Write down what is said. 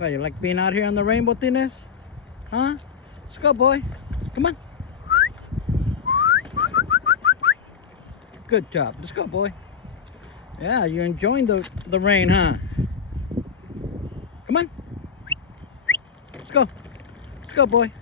Well, you like being out here on the rain, Botines? Huh? Let's go, boy. Come on. Good job. Let's go, boy. Yeah, you're enjoying the rain, huh? Come on. Let's go. Let's go, boy.